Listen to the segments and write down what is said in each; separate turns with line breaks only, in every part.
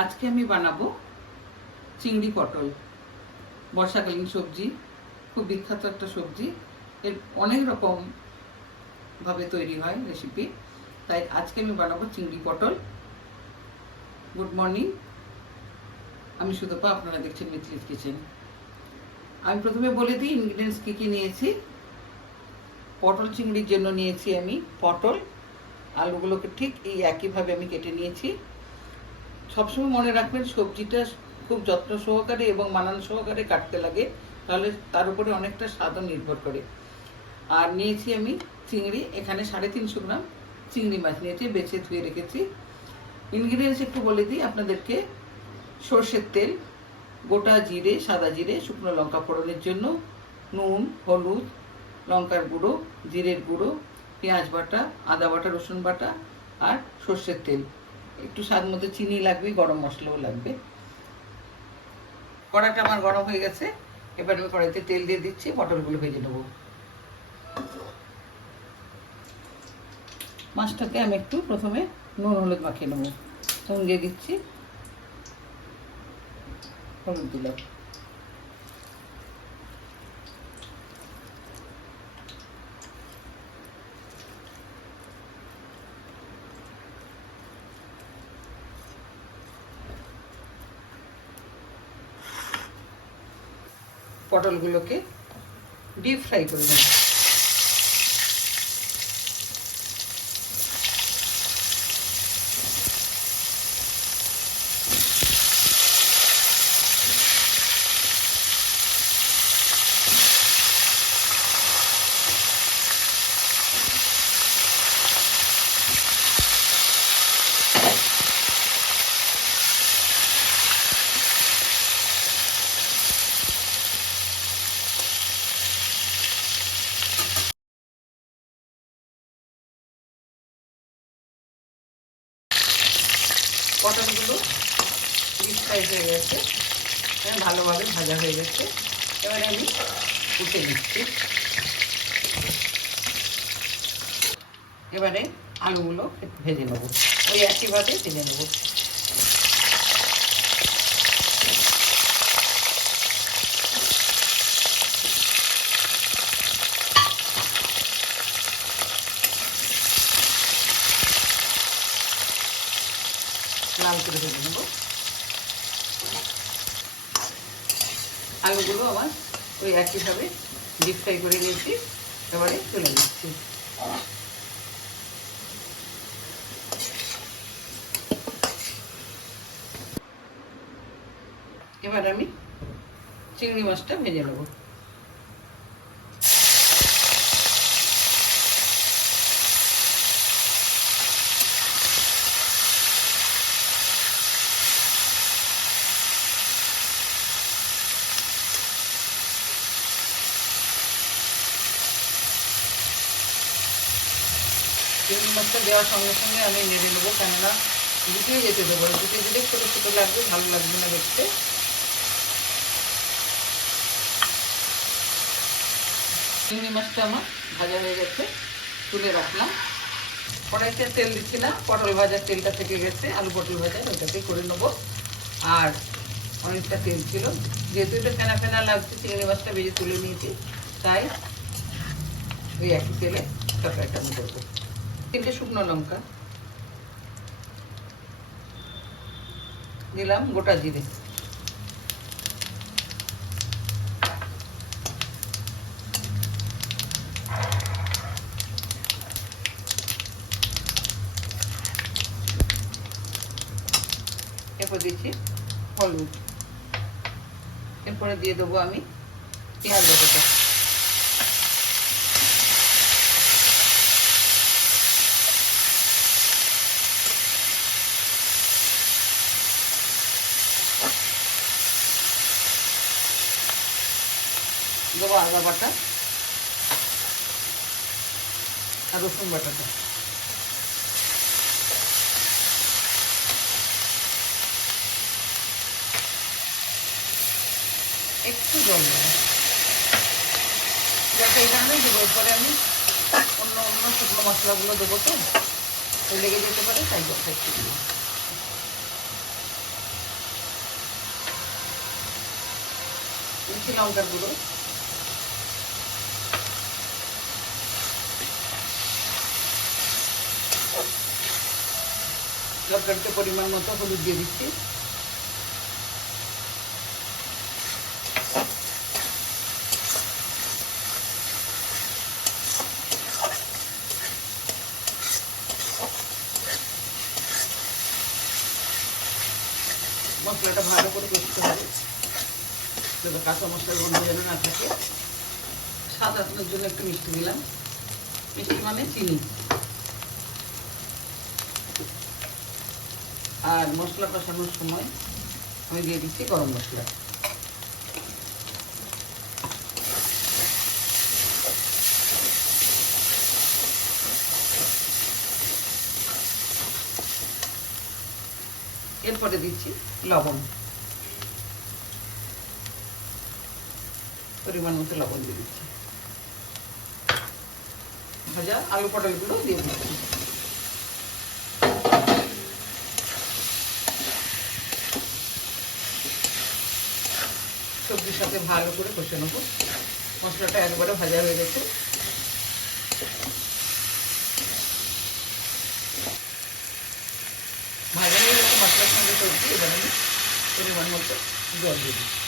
আজকে আমি বানাবো চিংড়ি পটল, বর্ষাকালীন সবজি, খুব বিখ্যাত একটা সবজি। এর অনেক রকম ভাবে তৈরি হয় রেসিপি তাই আজকে আমি বানাবো চিংড়ি পটল। গুড মর্নিং আমি সুতপা আপনারা দেখছেন মিথিলিস কিচেন আমি প্রথমে বলে দিই ইনগ্রিডিয়েন্টস কী কী নিয়েছি। পটল চিংড়ির জন্য নিয়েছি আমি পটল। আলুগুলোকে ঠিক এই একইভাবে আমি কেটে নিয়েছি। সবসময় মনে রাখবেন, সবজিটা খুব যত্ন সহকারে এবং মানান সহকারে কাটতে লাগে, তাহলে তার উপরে অনেকটা স্বাদও নির্ভর করে। আর নিয়েছি আমি চিংড়ি, এখানে সাড়ে তিনশো গ্রাম চিংড়ি মাছ নিয়েছি, বেছে ধুয়ে রেখেছি। ইনগ্রিডিয়েন্টস একটু বলে দিই, আপনাদেরকে সর্ষের তেল, গোটা জিরে, সাদা জিরে, শুকনো লঙ্কা ফোড়নের জন্য, নুন, হলুদ, লঙ্কার গুঁড়ো, জিরের গুঁড়ো, পেঁয়াজ বাটা, আদা বাটা, রসুন বাটা আর সর্ষের তেল। একটু স্বাদ মতো চিনি লাগবে, গরম মশলাও লাগবে। কড়াটা আমার গরম হয়ে গেছে। এবার আমি কড়াইতে তেল দিয়ে দিচ্ছি, পটলগুলো ভেজে নেব। মাছটাকে আমি একটু প্রথমে নুন, হলুদ মাখিয়ে নেব। নুন দিয়ে দিচ্ছি। হলুদ দিলাম। পটলগুলোকে ডিপ ফ্রাই করে নেব। পটলগুলো ডিপ ফ্রাই হয়ে গেছে। ভালোভাবে ভাজা হয়ে গেছে। এবারে আমি উঠে দিচ্ছি এবারে আলুগুলো ভেজে নেব। ওই একইভাবে ভেজে নেব। লাল করে ভেজে নেব। আলুগুলো আমার ওই একইভাবে ডিপ ফ্রাই করে নিয়েছি, এবারে তুলে নিচ্ছি। এবার আমি চিংড়ি মাছটা ভেজে নেব। মাছটা দেওয়ার সঙ্গে সঙ্গে আমি নেড়ে নেব, কেননা গুটিয়ে যেতে দেবো। গুটিয়ে দিলে ছোটো ছোটো লাগবে, ভালো লাগবে না দেখতে। চিংড়ি মাছটা আমার ভাজা হয়ে গেছে, তুলে রাখলাম। কড়াইতে তেল দিচ্ছি না পটল ভাজার তেলটা থেকে গেছে, আলু পটল ভাজা ওইটাকে করে নেব। আর অনেকটা তেল ছিল। যেহেতু এটা ফেনা ফেনা লাগছে, চিংড়ি মাছটা বেজে তুলে নিয়েছি, তাই ওই একই তেলে তরকারিটা আমি করব। তিনটে শুকনো লঙ্কা। দিলাম গোটা জিরে। এরপর দিচ্ছি হলুদ। এরপরে দিয়ে দেবো আমি পেঁয়াজ বাটাটা। দেবো আদা বাটা আর রসুন বাটাটা। একটু জল জলটা এই দেবো, এরপরে আমি অন্য অন্য শুকনো মশলাগুলো দেবো তো। লেগে যেতে পারে, তাই একটু দেবো। লঙ্কার গুঁড়ো। তরকারিতে পরিমাণ মতো হলুদ দিয়ে দিচ্ছি। মশলাটা ভালো করে কষতে হবে। যাতে কাঁচা মশলার গন্ধ যেন না থাকে। স্বাদ আপনার জন্য একটু মিষ্টি দিলাম মিষ্টি মানে চিনি। আর মশলা কষানোর সময় আমি দিয়ে দিচ্ছি গরম মশলা। এরপরে দিচ্ছি লবণ। পরিমাণ মতো লবণ দিয়ে দিচ্ছি। ভাজা আলু পটলগুলো দিয়ে দিচ্ছি। সাথে ভালো করে কষে নেব। মশলাটা একবারে ভাজা হয়ে গেছে। ভাজা হয়ে গেছে, মশলার সঙ্গে সবজি, এবার আমি পরিমাণ মতো জল দিয়ে দিচ্ছি।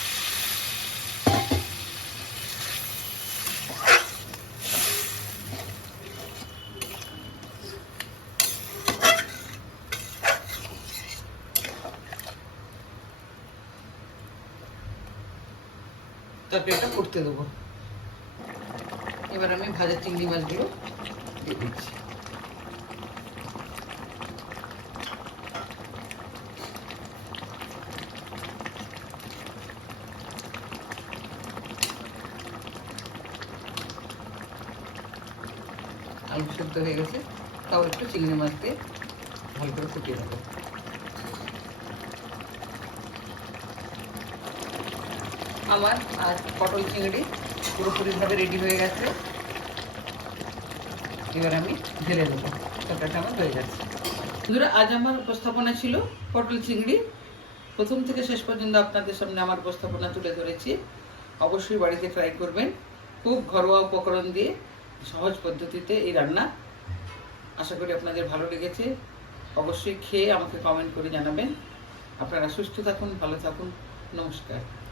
তরকারিটা করতে দেবো। এবার আমি ভাজা চিংড়ি মাছগুলো দিয়ে দিচ্ছি। আলু সেদ্ধ হয়ে গেছে তাও একটু চিংড়ি মাছ দিয়ে ভালো করে ফুটিয়ে দেবো আমার আর পটল চিংড়ি পুরোপুরিভাবে রেডি হয়ে গেছে। এবার আমি ঢেলে দেবো তরকারিটা আমার হয়ে গেছে। বন্ধুরা, আজ আমার উপস্থাপনা ছিল পটল চিংড়ি। প্রথম থেকে শেষ পর্যন্ত আপনাদের সামনে আমার উপস্থাপনা তুলে ধরেছি। অবশ্যই বাড়িতে ট্রাই করবেন। খুব ঘরোয়া উপকরণ দিয়ে সহজ পদ্ধতিতে এই রান্না। আশা করি আপনাদের ভালো লেগেছে। অবশ্যই খেয়ে আমাকে কমেন্ট করে জানাবেন। আপনারা সুস্থ থাকুন, ভালো থাকুন। নমস্কার।